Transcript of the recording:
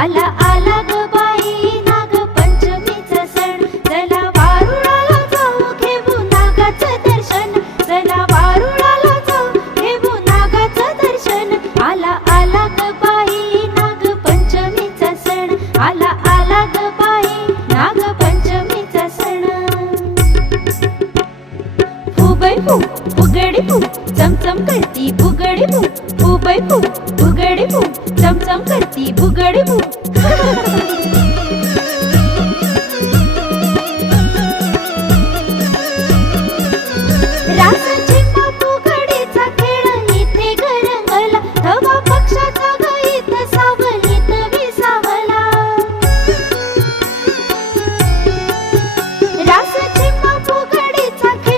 आला आला ग बाई नागपंचमीचा सण, चला वारुळाला जाऊ घेऊ नागाचं दर्शन, चला वारुळाला जाऊ घेऊ नागाचं दर्शन. आला आला ग बाई नागपंचमीचा सण, आला आला ग बाई नागपंचमीचा सण. फुगडी फू फुगडी फू चमचम करती फुगडी फू, फुगडी फू फुगडी फू चमचम करती फुगडी फू.